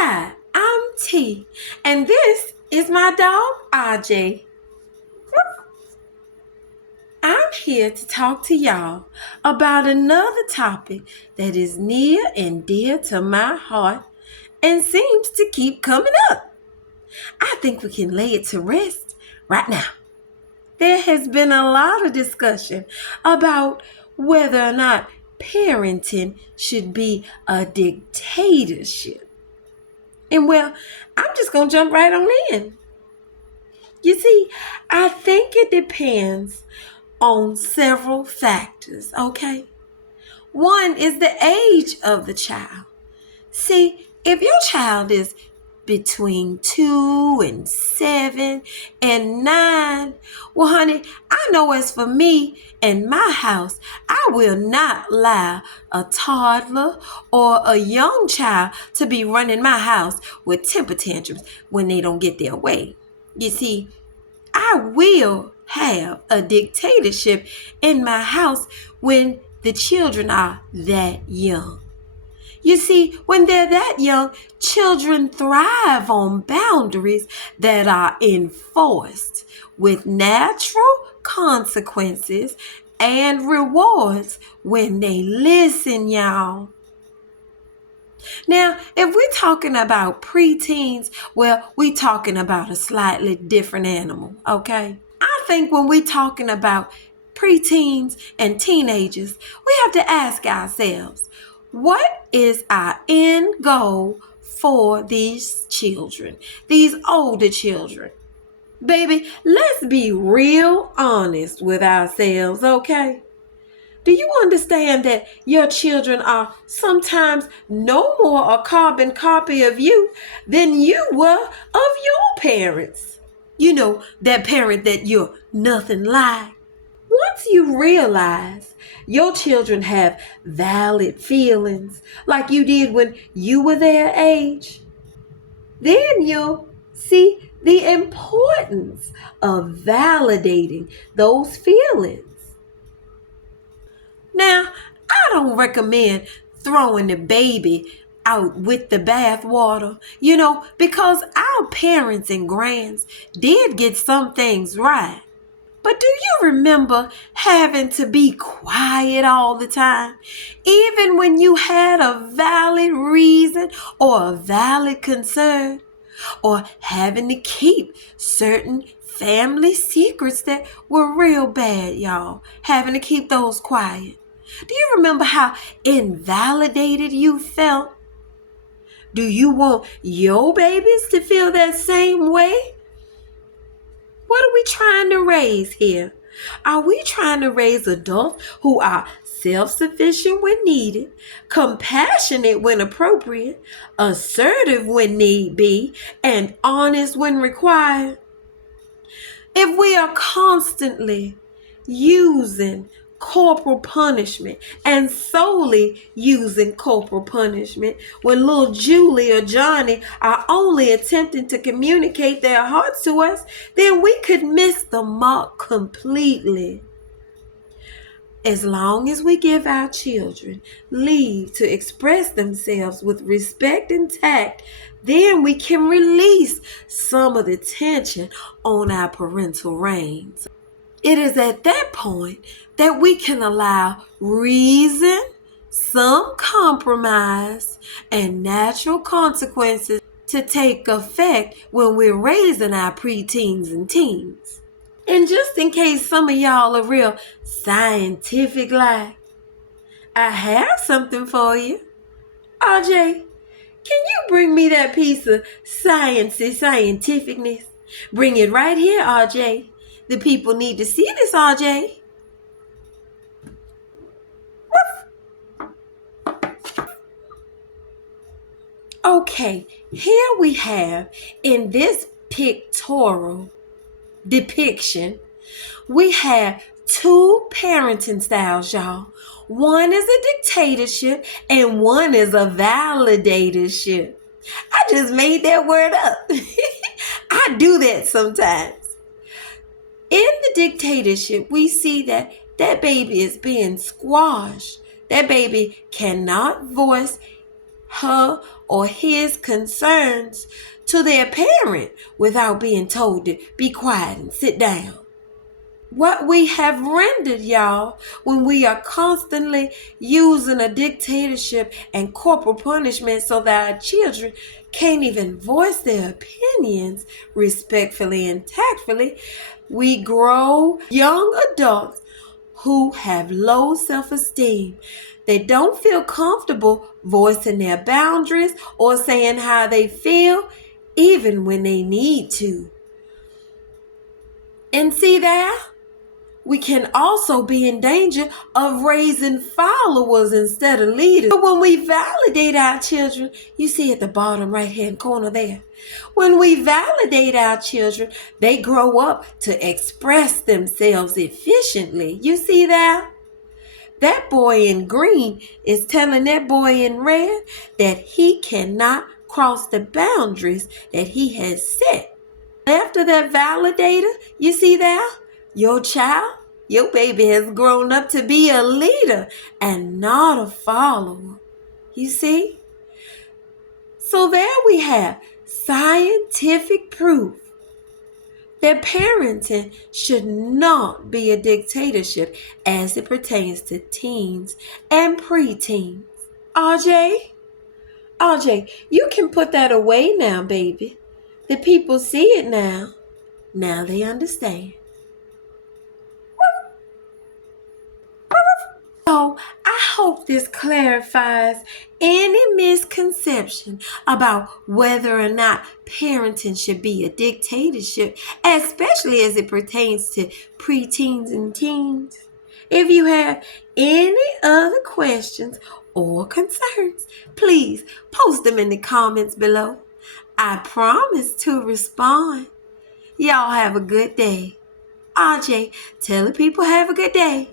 Hi, I'm T, and this is my dog, RJ. I'm here to talk to y'all about another topic that is near and dear to my heart and seems to keep coming up. I think we can lay it to rest right now. There has been a lot of discussion about whether or not parenting should be a dictatorship. And well, I'm just going to jump right on in. You see, I think it depends on several factors, okay? One is the age of the child. See, if your child is between 2 and 7 and 9, well, honey, I know as for me and my house, I will not allow a toddler or a young child to be running my house with temper tantrums when they don't get their way. You see, I will have a dictatorship in my house when the children are that young. You see, when they're that young, children thrive on boundaries that are enforced with natural consequences and rewards when they listen, y'all. Now, if we're talking about preteens, well, we're talking about a slightly different animal, okay? I think when we're talking about preteens and teenagers, we have to ask ourselves, what is our end goal for these children, these older children? Baby, let's be real honest with ourselves, okay? Do you understand that your children are sometimes no more a carbon copy of you than you were of your parents? You know, that parent that you're nothing like. Once you realize your children have valid feelings like you did when you were their age, then you'll see the importance of validating those feelings. Now, I don't recommend throwing the baby out with the bathwater, because our parents and grands did get some things right. But do you remember having to be quiet all the time? Even when you had a valid reason or a valid concern? Or having to keep certain family secrets that were real bad, y'all? Having to keep those quiet. Do you remember how invalidated you felt? Do you want your babies to feel that same way? What are we trying to raise here? Are we trying to raise adults who are self-sufficient when needed, compassionate when appropriate, assertive when need be, and honest when required? If we are constantly using corporal punishment and solely using corporal punishment when little Julie or Johnny are only attempting to communicate their hearts to us, then we could miss the mark completely. As long as we give our children leave to express themselves with respect and tact, then we can release some of the tension on our parental reins. It is at that point that we can allow reason, some compromise, and natural consequences to take effect when we're raising our preteens and teens. And just in case some of y'all are real scientific like, I have something for you. RJ, can you bring me that piece of scientificness? Bring it right here, RJ. The people need to see this, RJ. Okay, here we have in this pictorial depiction, we have two parenting styles, y'all. One is a dictatorship and one is a validatorship. I just made that word up. I do that sometimes. In the dictatorship, we see that that baby is being squashed. That baby cannot voice her or his concerns to their parent without being told to be quiet and sit down. What we have rendered, y'all, when we are constantly using a dictatorship and corporal punishment so that our children can't even voice their opinions respectfully and tactfully, we grow young adults who have low self-esteem. They don't feel comfortable voicing their boundaries or saying how they feel, even when they need to. And see there? We can also be in danger of raising followers instead of leaders. But when we validate our children, you see at the bottom right-hand corner there, when we validate our children, they grow up to express themselves efficiently. You see that? That boy in green is telling that boy in red that he cannot cross the boundaries that he has set. After that validator, you see that? Your child, your baby has grown up to be a leader and not a follower. You see? So there we have scientific proof that parenting should not be a dictatorship as it pertains to teens and preteens. RJ, you can put that away now, baby. The people see it now. Now they understand. So I hope this clarifies any misconception about whether or not parenting should be a dictatorship, especially as it pertains to preteens and teens. If you have any other questions or concerns, please post them in the comments below. I promise to respond. Y'all have a good day. RJ, tell the people have a good day.